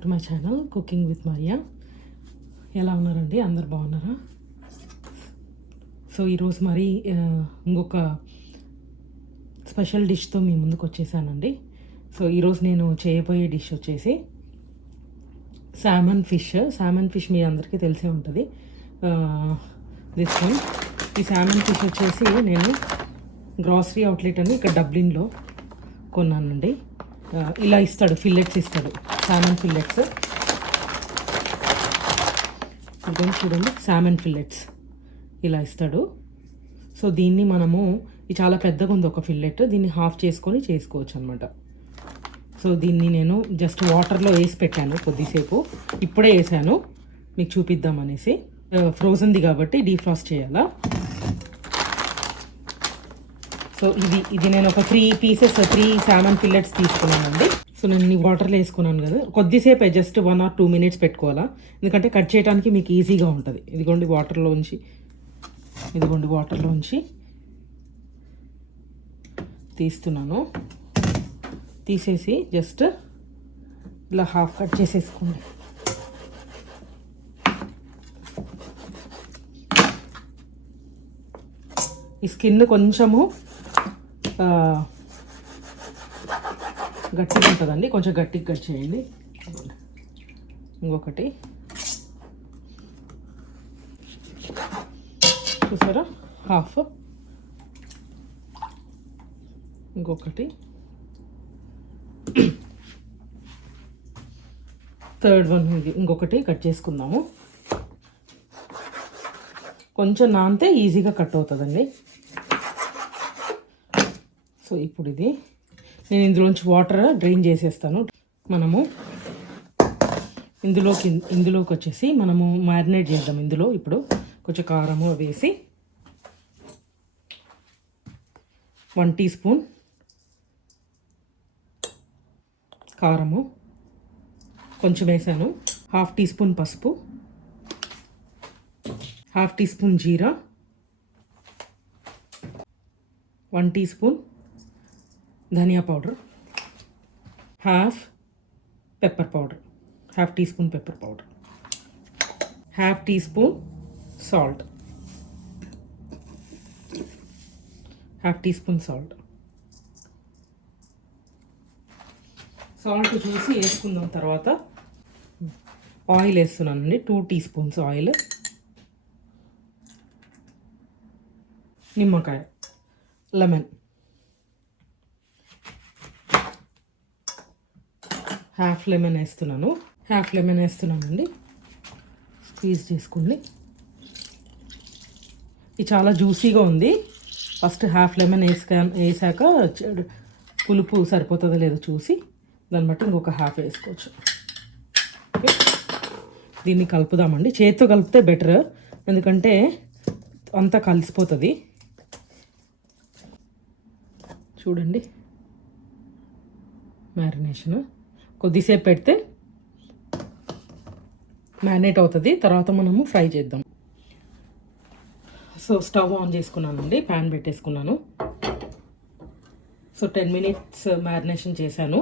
Back to my channel cooking with Mariya. ఎలా ఉన్నారండి? అందరు బాగున్నారా? సో ఈరోజు మరి ఇంకొక స్పెషల్ డిష్తో మీ ముందుకు వచ్చేసానండి. సో ఈరోజు నేను చేయబోయే డిష్ వచ్చేసి సామన్ ఫిష్ మీ అందరికీ తెలిసే ఉంటుంది. దిస్ వన్, ఈ సామన్ ఫిష్ వచ్చేసి నేను గ్రాసరీ అవుట్లెట్ అని ఇక్కడ డబ్లిన్లో కొన్నానండి. ఇలా ఇస్తాడు, ఫిల్లెట్స్ ఇస్తాడు, సామన్ ఫిల్లెట్స్. చూడండి, సామన్ ఫిల్లెట్స్ ఇలా ఇస్తాడు. సో దీన్ని మనము, ఇది చాలా పెద్దగా ఉంది ఒక ఫిల్లెట్, దీన్ని హాఫ్ చేసుకొని చేసుకోవచ్చు అనమాట. సో దీన్ని నేను జస్ట్ వాటర్లో వేసి పెట్టాను కొద్దిసేపు, ఇప్పుడే వేసాను మీకు చూపిద్దామనేసి. ఫ్రోజన్ది కాబట్టి డీఫ్రాస్ట్ చేయాలా. సో ఇది నేను ఒక 3 సామన్ ఫిల్లెట్స్ తీసుకున్నానండి. సో నేను వాటర్లో వేసుకున్నాను కదా, కొద్దిసేపు జస్ట్ 1 or 2 minutes పెట్టుకోవాలా, ఎందుకంటే కట్ చేయడానికి మీకు ఈజీగా ఉంటుంది. ఇదిగోండి వాటర్లోంచి తీస్తున్నాను. తీసేసి జస్ట్ ఇలా హాఫ్ కట్ చేసేసుకోండి. ఈ స్కిన్ కొంచెము గట్టిగా ఉంటుందండి, కొంచెం గట్టిగా కట్ చేయండి. ఇంకొకటి చూసారా, హాఫ్. ఇంకొకటి, థర్డ్ వన్, ఇది ఇంకొకటి కట్ చేసుకుందాము. కొంచెం నానితే ఈజీగా కట్ అవుతుందండి. సో ఇప్పుడు ఇది నేను ఇందులోంచి వాటర్ డ్రైన్ చేసేస్తాను. మనము ఇందులోకి వచ్చేసి మనము మ్యారినేట్ చేద్దాం. ఇందులో ఇప్పుడు కొంచెం కారము వేసి 1 teaspoon కారము కొంచెం వేసాను, 1/2 teaspoon పసుపు, 1/2 teaspoon జీరా, 1 teaspoon ధనియా powder, 1/2 pepper powder, 1/2 teaspoon pepper powder, 1/2 teaspoon salt, 1/2 teaspoon salt. Salt చూసి వేసుకుందాం. తర్వాత ఆయిల్ వేస్తున్నానండి, 2 teaspoons ఆయిల్, నిమ్మకాయ, లెమన్, 1/2 లెమన్ వేస్తున్నాను. 1/2 లెమన్ వేస్తున్నానండి, స్క్వీజ్ చేసుకోండి. ఇది చాలా జ్యూసీగా ఉంది. ఫస్ట్ 1/2 లెమన్ వేసాక పులుపు సరిపోతుందో లేదో చూసి దాన్ని బట్టి ఇంకొక 1/2 వేసుకోవచ్చు. ఓకే, దీన్ని కలుపుదామండి. చేతితో కలిపితే బెటర్, ఎందుకంటే అంతా కలిసిపోతుంది. చూడండి, మ్యారినేషన్ కొద్దిసేపు పెడితే మ్యారినేట్ అవుతుంది. తర్వాత మనము ఫ్రై చేద్దాం. సో స్టవ్ ఆన్ చేసుకున్నానండి, ప్యాన్ పెట్టేసుకున్నాను. సో 10 minutes మ్యారినేషన్ చేశాను.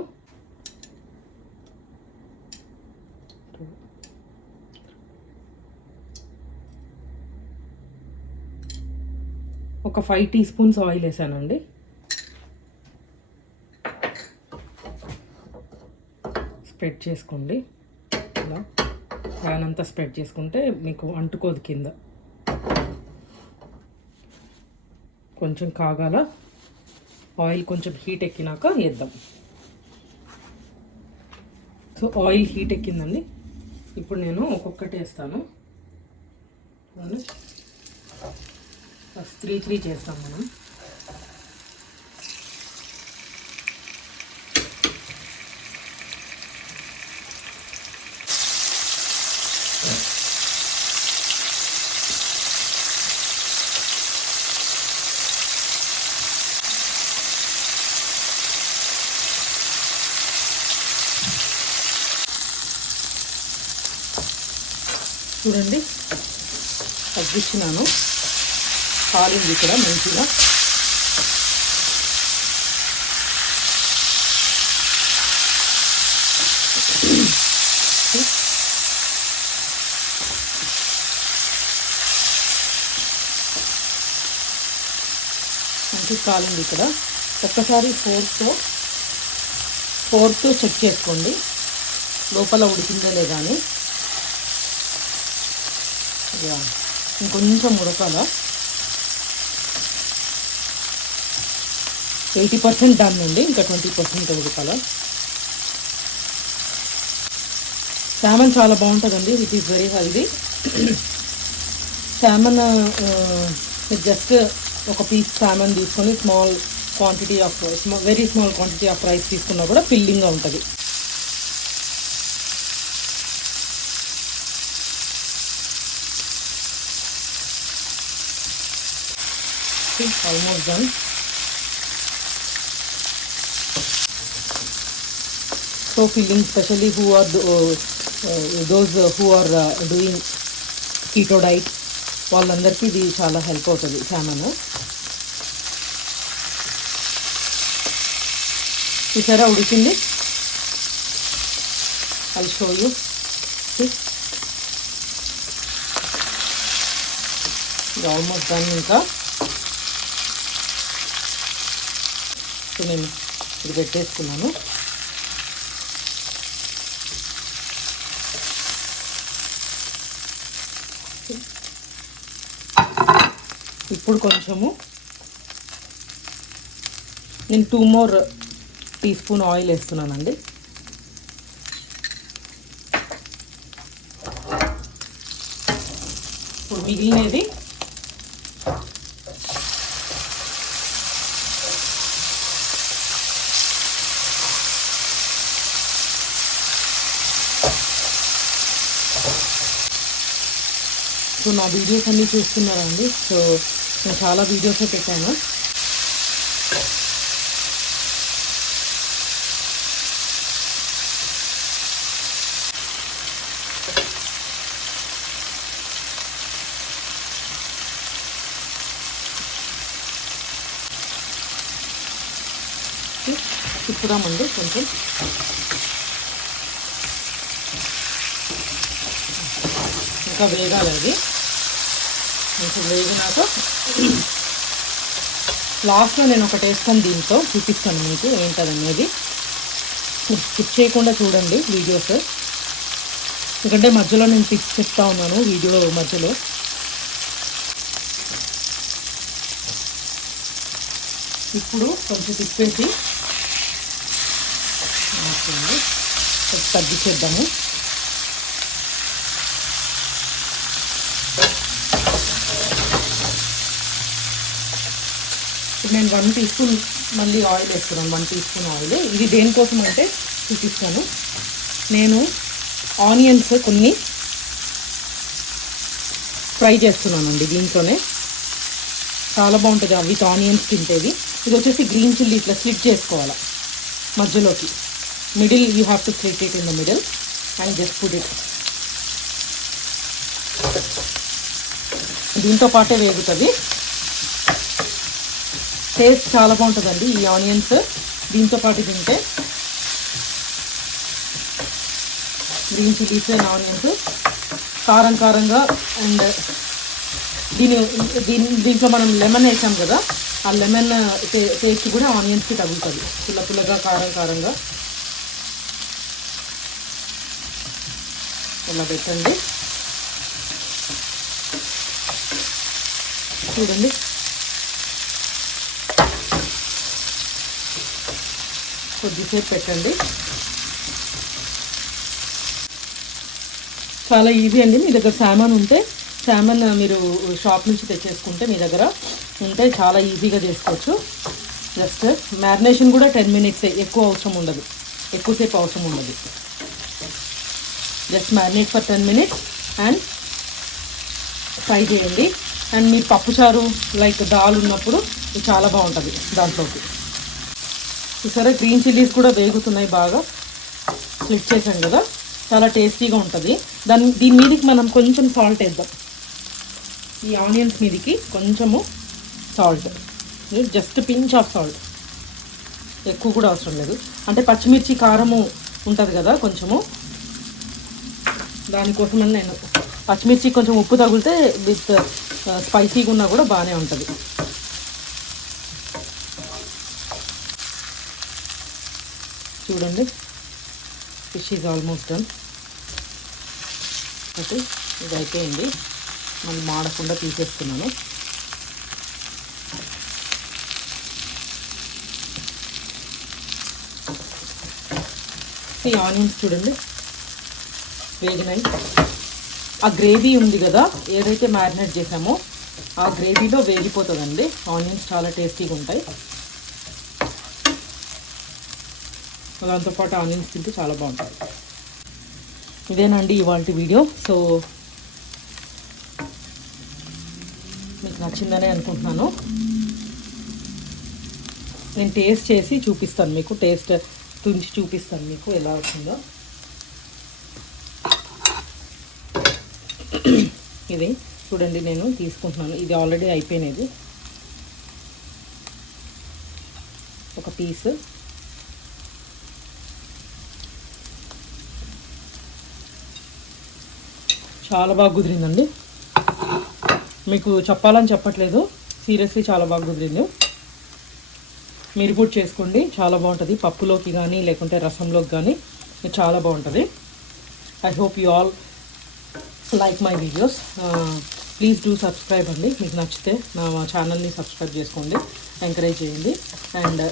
ఒక 5 teaspoons ఆయిల్ వేసానండి. స్ప్రెడ్ చేసుకోండి, ఇలా ప్యాన్ అంతా స్ప్రెడ్ చేసుకుంటే మీకు అంటుకోదు కింద. కొంచెం కాగాల, ఆయిల్ కొంచెం హీట్ ఎక్కినాక వేద్దాం. సో ఆయిల్ హీట్ ఎక్కిందండి. ఇప్పుడు నేను ఒక్కొక్కటి వేస్తాను. ఫస్ట్ 3 చేస్తాం మనం. చూడండి, తగ్గించినాను, కాలింది ఇక్కడ మంచిగా. మంచిగా కాలింది. ఇక్కడ ఒక్కసారి ఫోర్తో చెక్ చేసుకోండి లోపల ఉడికిందో లేదా అని. ఇంకొంచెం ఉడకాల. 80% డన్ అండి, ఇంకా 20% ఉడకాల. సామన్ చాలా బాగుంటుందండి, it is very healthy. సామన్ just ఒక పీస్ సామన్ తీసుకొని very small quantity of rice తీసుకున్నా కూడా ఫిల్లింగ్గా ఉంటుంది. Almost done. So filling specially those who are doing keto diet వాళ్ళందరికీ ఇది చాలా హెల్ప్ అవుతుంది సామన్. చూసారా ఉడికింది. I'll show you. ఇది ఆల్మోస్ట్ డన్. ఇంకా సో నేను ఇది పెట్టేసుకున్నాను. ఇప్పుడు కొంచెము నేను 2 more teaspoon ఆయిల్ వేస్తున్నానండి. ఇప్పుడు మిగిలినది సో నా వీడియోస్ అన్నీ చూస్తున్నారా అండి? సో నేను చాలా వీడియోసే పెట్టాను. తిప్పుదామండి కొంచెం. ఇంకా వేగాలి అది. కొంచెం వేగినాక లాస్ట్లో నేను ఒకటి వేస్తాను, దీంతో చూపిస్తాను మీకు ఏంటనేది. స్కిప్ చేయకుండా చూడండి వీడియోస్, ఎందుకంటే మధ్యలో నేను టిప్స్ చెప్తా ఉన్నాను వీడియో మధ్యలో. ఇప్పుడు కొంచెం తిప్పేసి తగ్గించేద్దాము. నేను 1 teaspoon మళ్ళీ ఆయిల్ వేస్తున్నాను. 1 teaspoon ఆయిల్. ఇది దేనికోసం అంటే చూపిస్తాను. నేను ఆనియన్స్ కొన్ని ఫ్రై చేస్తున్నానండి దీంట్లోనే. చాలా బాగుంటుంది విత్ ఆనియన్స్ తింటేది. ఇది వచ్చేసి గ్రీన్ చిల్లీ ఇట్లా స్లిట్ చేసుకోవాలి మధ్యలోకి. Middle you have to slit it in the middle and just put it. దీంతో పాటే వేగుతుంది. టేస్ట్ చాలా బాగుంటుందండి ఈ ఆనియన్స్ దీంతో పాటు తింటే. గ్రీన్ చిల్లీస్ అండ్ ఆనియన్స్ కారం కారంగా. అండ్ దీంట్లో మనం లెమన్ వేసాం కదా, ఆ లెమన్ టేస్ట్ కూడా ఆనియన్స్కి తగులుతుంది. పుల్లగా కారం కారంగా ఇలా పెట్టండి. చూడండి కొద్దిసేపు పెట్టండి. చాలా ఈజీ అండి. మీ దగ్గర సామాన్ ఉంటే సామాన్ మీరు షాప్ నుంచి తెచ్చేసుకుంటే మీ దగ్గర ఉంటే చాలా ఈజీగా చేసుకోవచ్చు. జస్ట్ మ్యారినేషన్ కూడా 10 minutes, ఎక్కువసేపు అవసరం ఉండదు. Just marinate for 10 minutes and fry చేయండి. అండ్ మీ పప్పుచారు లైక్ దాల్ ఉన్నప్పుడు ఇది చాలా బాగుంటుంది దాంట్లోకి. చూసారా గ్రీన్ చిల్లీస్ కూడా వేగుతున్నాయి, బాగా స్ప్లిట్ చేసాం కదా, చాలా టేస్టీగా ఉంటుంది. దీని మీదకి మనం కొంచెం సాల్ట్ వేద్దాం. ఈ ఆనియన్స్ మీదకి కొంచెము salt, just pinch of salt, ఎక్కువ కూడా అవసరం లేదు. అంటే పచ్చిమిర్చి కారము ఉంటుంది కదా కొంచెము, దానికోసమని నేను పచ్చిమిర్చి కొంచెం ఉప్పు తగిలితే విత్ స్పైసీగా ఉన్నా కూడా బాగానే ఉంటుంది. చూడండి fish is almost done. Okay, ఇది అయిపోయింది. మళ్ళీ మాడకుండా తీసేస్తున్నాను. ఈ ఆనియన్స్ చూడండి వేగినాయి. ఆ గ్రేవీ ఉంది కదా, ఏదైతే మ్యారినేట్ చేసామో ఆ గ్రేవీలో వేగిపోతుందండి. ఆనియన్స్ చాలా టేస్టీగా ఉంటాయి. దాంతోపాటు ఆనియన్స్ తింటే చాలా బాగుంటుంది. ఇదేనండి ఇవాళ వీడియో. సో మీకు నచ్చిందనే అనుకుంటున్నాను. నేను టేస్ట్ చేసి చూపిస్తాను మీకు, టేస్ట్ తుంచి చూపిస్తాను మీకు ఎలా వచ్చిందో. ఇది చూడండి నేను తీసుకుంటున్నాను. ఇది ఆల్రెడీ అయిపోయినది ఒక పీస్. చాలా బాగా కుదిరిందండి. మీకు చెప్పాలని చెప్పట్లేదు, సీరియస్లీ చాలా బాగా కుదిరింది. మీరు కూడా చేసుకోండి, చాలా బాగుంటుంది. పప్పులోకి కానీ లేకుంటే రసంలోకి కానీ చాలా బాగుంటుంది. I hope you all like my videos. Please do subscribe అండి. మీకు నచ్చితే నా ఛానల్ని సబ్స్క్రైబ్ చేసుకోండి, ఎంకరేజ్ చేయండి అండ్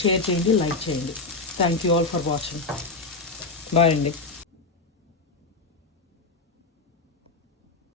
షేర్ చేయండి, లైక్ చేయండి. Thank you all for watching. Bye అండి.